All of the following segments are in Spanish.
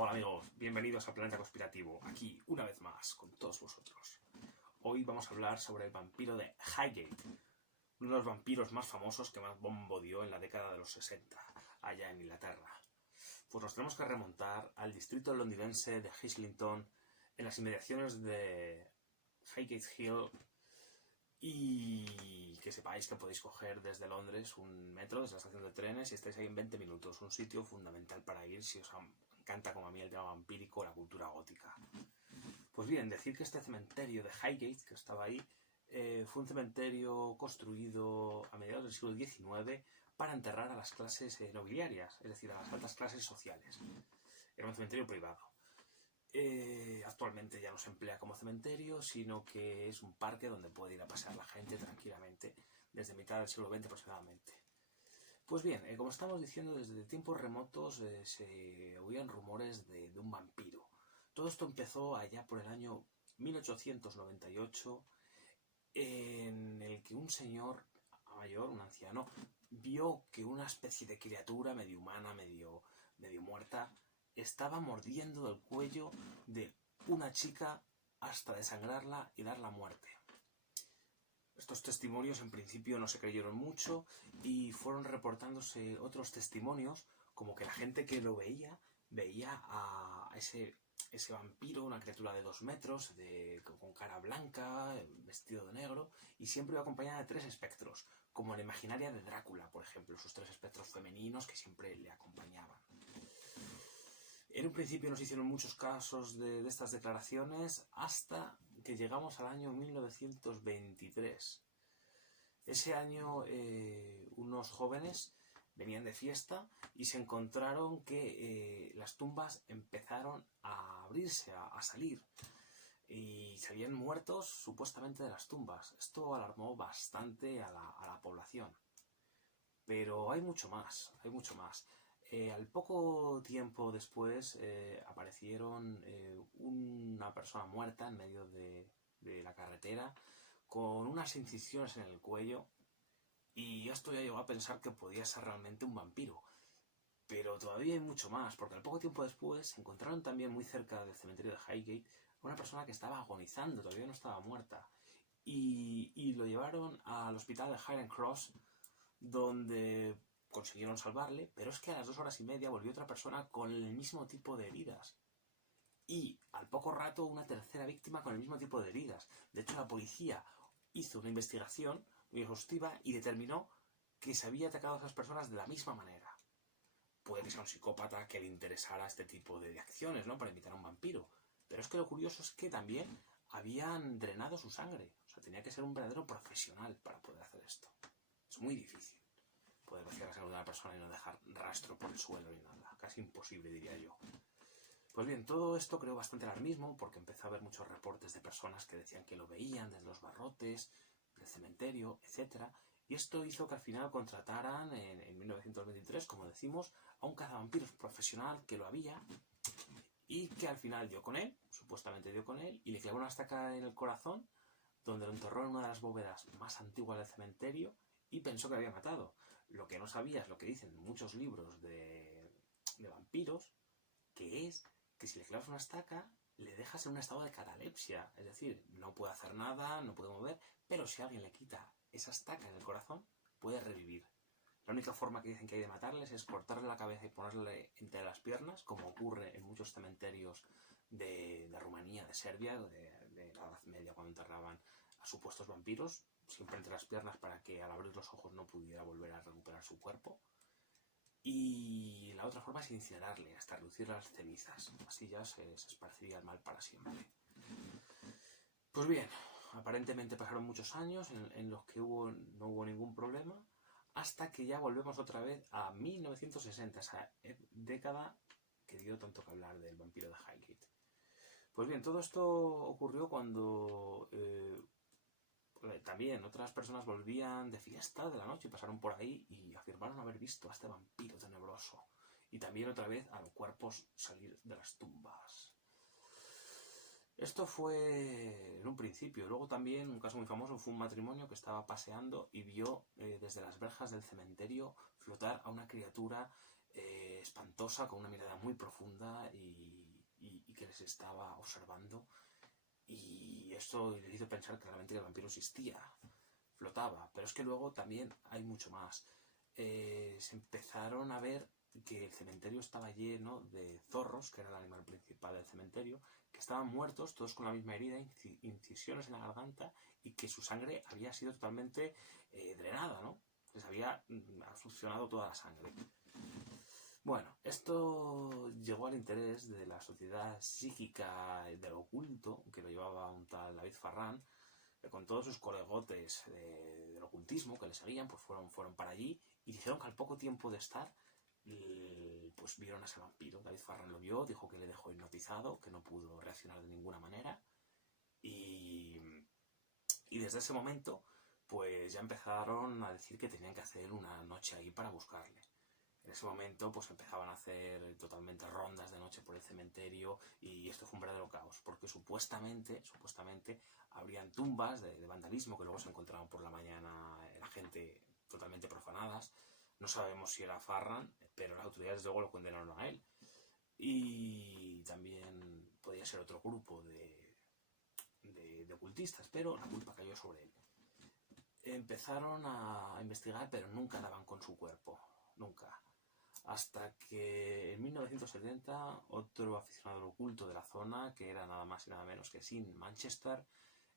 Hola amigos, bienvenidos a Planeta Conspirativo, aquí una vez más con todos vosotros. Hoy vamos a hablar sobre el vampiro de Highgate, uno de los vampiros más famosos que más bombo dio en la década de los 60, allá en Inglaterra. Pues nos tenemos que remontar al distrito londinense de Islington, en las inmediaciones de Highgate Hill, y que sepáis que podéis coger desde Londres un metro, desde la estación de trenes, y estáis ahí en 20 minutos. Un sitio fundamental para ir si os encanta, como a mí, el tema vampírico o la cultura gótica. Pues bien, decir que este cementerio de Highgate, que estaba ahí, fue un cementerio construido a mediados del siglo XIX para enterrar a las clases nobiliarias, es decir, a las altas clases sociales. Era un cementerio privado. Actualmente ya no se emplea como cementerio, sino que es un parque donde puede ir a pasear la gente tranquilamente desde mitad del siglo XX aproximadamente. Pues bien, como estamos diciendo, desde tiempos remotos se oían rumores de un vampiro. Todo esto empezó allá por el año 1898, en el que un señor mayor, un anciano, vio que una especie de criatura medio humana, medio muerta, estaba mordiendo el cuello de una chica hasta desangrarla y darla muerte. Estos testimonios en principio no se creyeron mucho y fueron reportándose otros testimonios, como que la gente que lo veía a ese vampiro, una criatura de 2 metros, con cara blanca, vestido de negro, y siempre iba acompañada de 3 espectros, como la imaginaria de Drácula, por ejemplo, esos 3 espectros femeninos que siempre le acompañaban. En un principio nos hicieron muchos casos de estas declaraciones hasta que llegamos al año 1923. Ese año unos jóvenes venían de fiesta y se encontraron que las tumbas empezaron a abrirse, a salir. Y salían muertos supuestamente de las tumbas. Esto alarmó bastante a la población. Pero hay mucho más, hay mucho más. Al poco tiempo después aparecieron una persona muerta en medio de la carretera con unas incisiones en el cuello, y esto ya llegó a pensar que podía ser realmente un vampiro. Pero todavía hay mucho más, porque al poco tiempo después se encontraron también muy cerca del cementerio de Highgate una persona que estaba agonizando, todavía no estaba muerta, y lo llevaron al hospital de Highland Cross, donde consiguieron salvarle, pero es que a las 2 horas y media volvió otra persona con el mismo tipo de heridas. Y al poco rato una tercera víctima con el mismo tipo de heridas. De hecho, la policía hizo una investigación muy exhaustiva y determinó que se había atacado a esas personas de la misma manera. Puede que sea un psicópata que le interesara este tipo de acciones, ¿no?, para imitar a un vampiro. Pero es que lo curioso es que también habían drenado su sangre. O sea, tenía que ser un verdadero profesional para poder hacer esto. Es muy difícil poder vaciar la sangre de una persona y no dejar rastro por el suelo ni nada. Casi imposible, diría yo. Pues bien, todo esto creó bastante alarmismo porque empezó a haber muchos reportes de personas que decían que lo veían desde los barrotes, del cementerio, etc. Y esto hizo que al final contrataran en 1923, como decimos, a un cazavampiros profesional que lo había y que al final dio con él, supuestamente dio con él, y le clavó una estaca en el corazón, donde lo enterró en una de las bóvedas más antiguas del cementerio y pensó que lo había matado. Lo que no sabía es lo que dicen muchos libros de vampiros, que es que si le clavas una estaca le dejas en un estado de catalepsia, es decir, no puede hacer nada, no puede mover, pero si alguien le quita esa estaca en el corazón, puede revivir. La única forma que dicen que hay de matarles es cortarle la cabeza y ponerle entre las piernas, como ocurre en muchos cementerios de Rumanía, de Serbia, de la Edad Media, cuando enterraban a supuestos vampiros, siempre entre las piernas para que al abrir los ojos no pudiera volver a recuperar su cuerpo. Y la otra forma es incinerarle hasta reducir las cenizas. Así ya se esparciría el mal para siempre. Pues bien, aparentemente pasaron muchos años en los que no hubo ningún problema, hasta que ya volvemos otra vez a 1960, esa década que dio tanto que hablar del vampiro de Highgate. Pues bien, todo esto ocurrió cuando también otras personas volvían de fiesta de la noche y pasaron por ahí y afirmaron haber visto a este vampiro tenebroso. Y también otra vez a los cuerpos salir de las tumbas. Esto fue en un principio. Luego también un caso muy famoso fue un matrimonio que estaba paseando y vio desde las verjas del cementerio flotar a una criatura espantosa, con una mirada muy profunda y que les estaba observando. Y esto le hizo pensar claramente que el vampiro existía, flotaba. Pero es que luego también hay mucho más. Se empezaron a ver que el cementerio estaba lleno de zorros, que era el animal principal del cementerio, que estaban muertos, todos con la misma herida, incisiones en la garganta, y que su sangre había sido totalmente drenada, ¿no? Les había succionado toda la sangre. Bueno, esto llegó al interés de la sociedad psíquica del oculto, que lo llevaba un tal David Farran, que con todos sus colegotes del ocultismo que le seguían, pues fueron para allí y dijeron que al poco tiempo de estar, pues vieron a ese vampiro. David Farran lo vio, dijo que le dejó hipnotizado, que no pudo reaccionar de ninguna manera, y desde ese momento pues ya empezaron a decir que tenían que hacer una noche ahí para buscarle. En ese momento pues empezaban a hacer totalmente rondas de noche por el cementerio, y esto fue un verdadero caos, porque supuestamente habrían tumbas de vandalismo que luego se encontraban por la mañana, la gente totalmente profanadas. No sabemos si era Farran, pero las autoridades luego lo condenaron a él. Y también podía ser otro grupo de ocultistas, pero la culpa cayó sobre él. Empezaron a investigar, pero nunca daban con su cuerpo, nunca. Hasta que en 1970 otro aficionado al oculto de la zona, que era nada más y nada menos que Sean Manchester,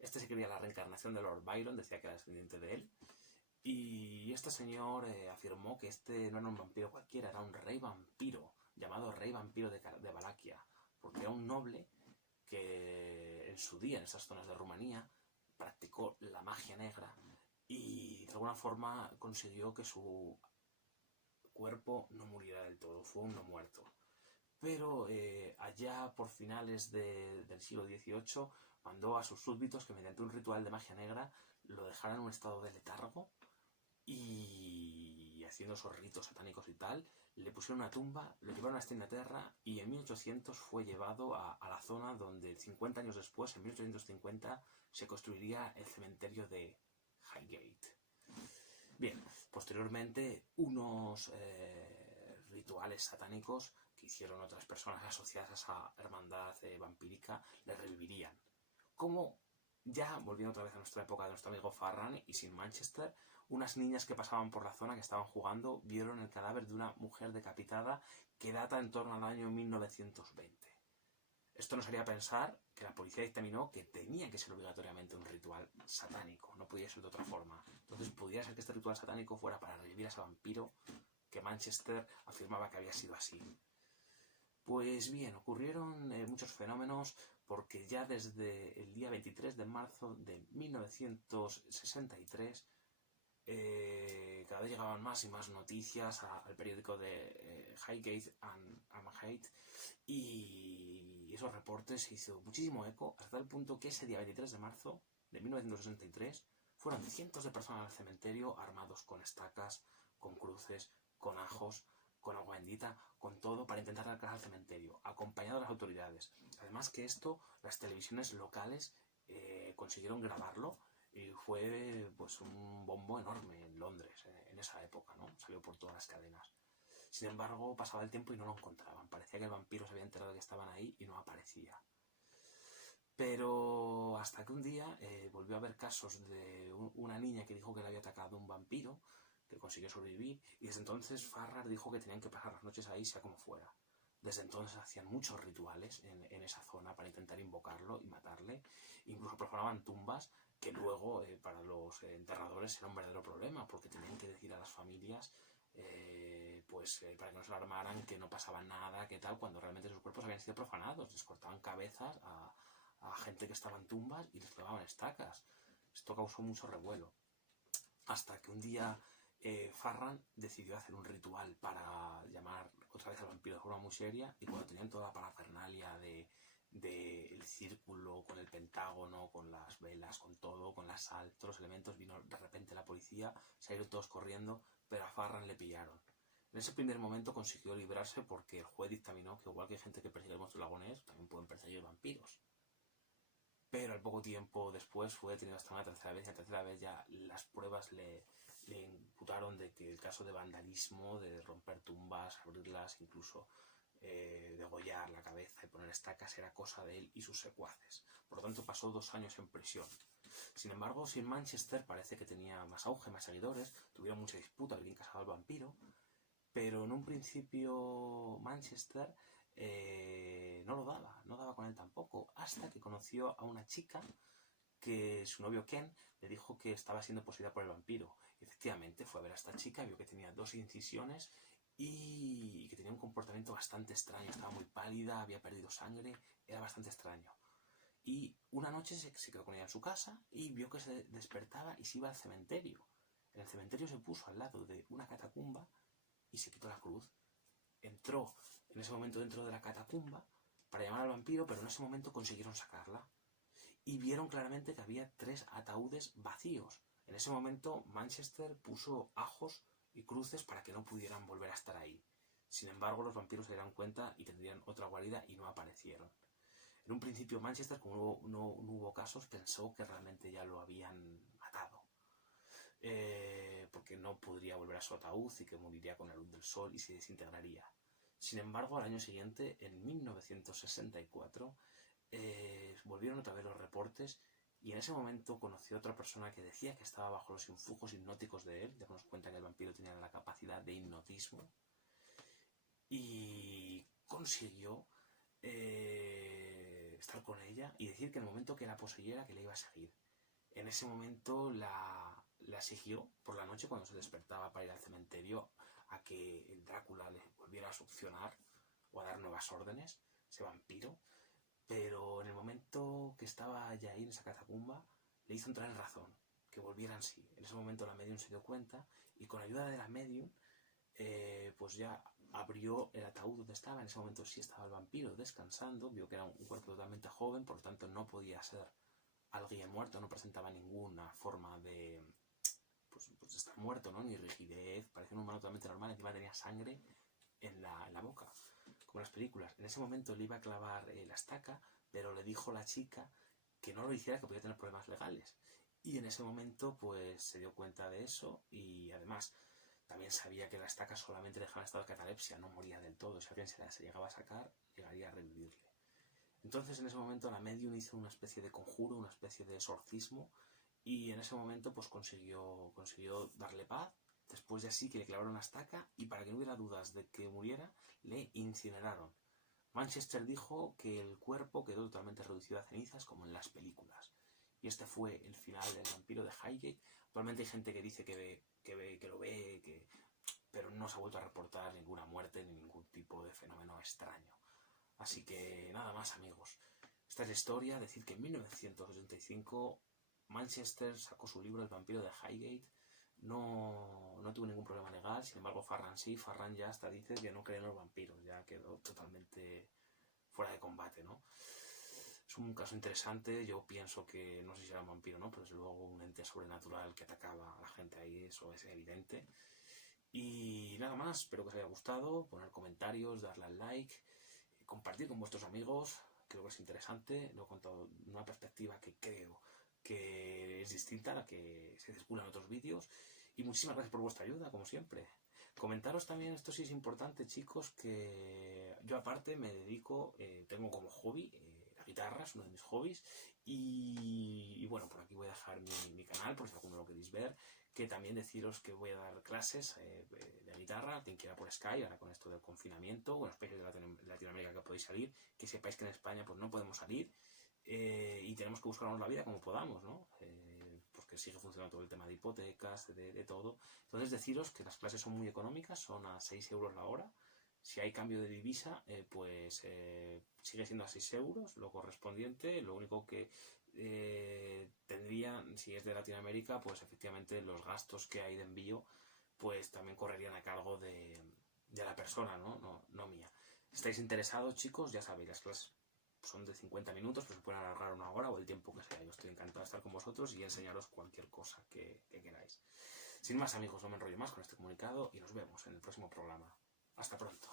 se creía la reencarnación de Lord Byron, decía que era descendiente de él, y este señor afirmó que no era un vampiro cualquiera, era un rey vampiro, llamado Rey Vampiro de Valaquia, porque era un noble que en su día, en esas zonas de Rumanía, practicó la magia negra y de alguna forma consiguió que su cuerpo no muriera del todo, fue un no muerto. Pero allá por finales del siglo XVIII mandó a sus súbditos que mediante un ritual de magia negra lo dejaran en un estado de letargo, y haciendo esos ritos satánicos y tal, le pusieron una tumba, lo llevaron hasta Inglaterra, y en 1800 fue llevado a la zona donde 50 años después, en 1850, se construiría el cementerio de Highgate. Bien, posteriormente unos rituales satánicos que hicieron otras personas asociadas a esa hermandad vampírica le revivirían. Como ya, volviendo otra vez a nuestra época de nuestro amigo Farran y Sean Manchester, unas niñas que pasaban por la zona, que estaban jugando, vieron el cadáver de una mujer decapitada que data en torno al año 1920. Esto nos haría pensar que la policía dictaminó que tenía que ser obligatoriamente un ritual satánico, no podía ser de otra forma. Entonces podría ser que este ritual satánico fuera para revivir a ese vampiro que Manchester afirmaba que había sido así. Pues bien, ocurrieron muchos fenómenos, porque ya desde el día 23 de marzo de 1963 cada vez llegaban más y más noticias al periódico de Highgate and Hate, y esos reportes se hizo muchísimo eco, hasta el punto que ese día 23 de marzo de 1963 fueron cientos de personas al cementerio armados con estacas, con cruces, con ajos, con agua bendita, con todo, para intentar arrancar al cementerio, acompañado de las autoridades. Además que esto, las televisiones locales consiguieron grabarlo, y fue pues un bombo enorme en Londres en esa época, ¿no? Salió por todas las cadenas. Sin embargo, pasaba el tiempo y no lo encontraban. Parecía que el vampiro se había enterado de que estaban ahí y no aparecía. Pero hasta que un día volvió a haber casos de una niña que dijo que le había atacado un vampiro, que consiguió sobrevivir, y desde entonces Farrar dijo que tenían que pasar las noches ahí sea como fuera. Desde entonces hacían muchos rituales en esa zona para intentar invocarlo y matarle. Incluso profanaban tumbas, que luego para los enterradores era un verdadero problema, porque tenían que decir a las familias para que no se alarmaran, que no pasaba nada, que tal, cuando realmente sus cuerpos habían sido profanados. Les cortaban cabezas a gente que estaba en tumbas y les clavaban estacas. Esto causó mucho revuelo. Hasta que un día Farran decidió hacer un ritual para llamar otra vez al vampiro de forma muy seria, y cuando tenían toda la parafernalia del círculo, con el pentágono, con las velas, con todo, con la sal, todos los elementos, vino de repente la policía, salieron todos corriendo, pero a Farran le pillaron. En ese primer momento consiguió librarse, porque el juez dictaminó que igual que hay gente que persigue el monstruo lagonés, también pueden perseguir vampiros. Pero al poco tiempo después fue detenido hasta una tercera vez, y la tercera vez ya las pruebas le le imputaron de que el caso de vandalismo, de romper tumbas, abrirlas, incluso degollar la cabeza y poner estacas, era cosa de él y sus secuaces. Por lo tanto, pasó 2 años en prisión. Sin embargo, si en Manchester parece que tenía más auge, más seguidores, tuvieron mucha disputa de quién casaba al vampiro, pero en un principio Manchester no daba con él tampoco, hasta que conoció a una chica que su novio Ken le dijo que estaba siendo poseída por el vampiro. Y efectivamente fue a ver a esta chica, vio que tenía 2 incisiones y que tenía un comportamiento bastante extraño. Estaba muy pálida, había perdido sangre, era bastante extraño. Y una noche se quedó con ella en su casa y vio que se despertaba y se iba al cementerio. En el cementerio se puso al lado de una catacumba y se quitó la cruz. Entró en ese momento dentro de la catacumba para llamar al vampiro, pero en ese momento consiguieron sacarla. Y vieron claramente que había 3 ataúdes vacíos. En ese momento Manchester puso ajos y cruces para que no pudieran volver a estar ahí. Sin embargo, los vampiros se dieron cuenta y tendrían otra guarida y no aparecieron. En un principio Manchester, como no hubo casos, pensó que realmente ya lo habían matado. Porque no podría volver a su ataúd y que moriría con la luz del sol y se desintegraría. Sin embargo, al año siguiente, en 1964, volvieron otra vez los reportes y en ese momento conoció a otra persona que decía que estaba bajo los influjos hipnóticos de él. Darnos cuenta que el vampiro tenía la capacidad de hipnotismo y consiguió estar con ella y decir que en el momento que la poseyera que la iba a seguir. En ese momento la siguió por la noche cuando se despertaba para ir al cementerio a que el Drácula le volviera a succionar o a dar nuevas órdenes, ese vampiro. Pero en el momento que estaba ya ahí en esa catacumba, le hizo entrar en razón, que volviera en sí. En ese momento la medium se dio cuenta y con ayuda de la medium, pues ya abrió el ataúd donde estaba. En ese momento sí estaba el vampiro descansando, vio que era un cuerpo totalmente joven, por lo tanto no podía ser alguien muerto, no presentaba ninguna forma de estar muerto, ¿no? Ni rigidez, parecía un humano totalmente normal, encima tenía sangre en la boca, como en las películas. En ese momento le iba a clavar la estaca, pero le dijo la chica que no lo hiciera, que podía tener problemas legales. Y en ese momento pues se dio cuenta de eso y además también sabía que la estaca solamente dejaba en estado de catalepsia, no moría del todo. Si alguien se llegaba a sacar, llegaría a revivirle. Entonces en ese momento la medium hizo una especie de conjuro, una especie de exorcismo y en ese momento pues consiguió darle paz. Después ya sí que le clavaron la estaca y para que no hubiera dudas de que muriera, le incineraron. Manchester dijo que el cuerpo quedó totalmente reducido a cenizas como en las películas. Y este fue el final del vampiro de Highgate. Actualmente hay gente que dice que lo ve, pero no se ha vuelto a reportar ninguna muerte ni ningún tipo de fenómeno extraño. Así que nada más, amigos. Esta es la historia. Decir que en 1985 Manchester sacó su libro El vampiro de Highgate. No tuvo ningún problema legal. Sin embargo, Farran sí. Farran ya hasta dice que no cree en los vampiros. Ya quedó totalmente fuera de combate, ¿no? Es un caso interesante. Yo pienso que no sé si era un vampiro, ¿no? Pero desde luego un ente sobrenatural que atacaba a la gente ahí. Eso es evidente. Y nada más. Espero que os haya gustado. Poner comentarios, darle al like, compartir con vuestros amigos. Creo que es interesante. Lo he contado de una perspectiva que creo que es distinta a la que se circula en otros vídeos. Y muchísimas gracias por vuestra ayuda, como siempre. Comentaros también, esto sí es importante, chicos, que yo aparte me dedico, tengo como hobby la guitarra, es uno de mis hobbies. Y bueno, por aquí voy a dejar mi canal, por si alguno lo queréis ver. Que también deciros que voy a dar clases de guitarra, quien quiera por Skype, ahora con esto del confinamiento, con los países de Latinoamérica que podéis salir, que sepáis que en España pues no podemos salir. Y tenemos que buscarnos la vida como podamos, ¿no? Porque sigue funcionando todo el tema de hipotecas, de todo. Entonces deciros que las clases son muy económicas, son a 6 euros la hora. Si hay cambio de divisa, pues sigue siendo a 6 euros lo correspondiente. Lo único que tendrían, si es de Latinoamérica, pues efectivamente los gastos que hay de envío pues también correrían a cargo de la persona, no mía. Si estáis interesados, chicos, ya sabéis, las clases son de 50 minutos, pero se pueden alargar 1 hora o el tiempo que sea. Yo estoy encantado de estar con vosotros y enseñaros cualquier cosa que queráis. Sin más, amigos, no me enrollo más con este comunicado y nos vemos en el próximo programa. Hasta pronto.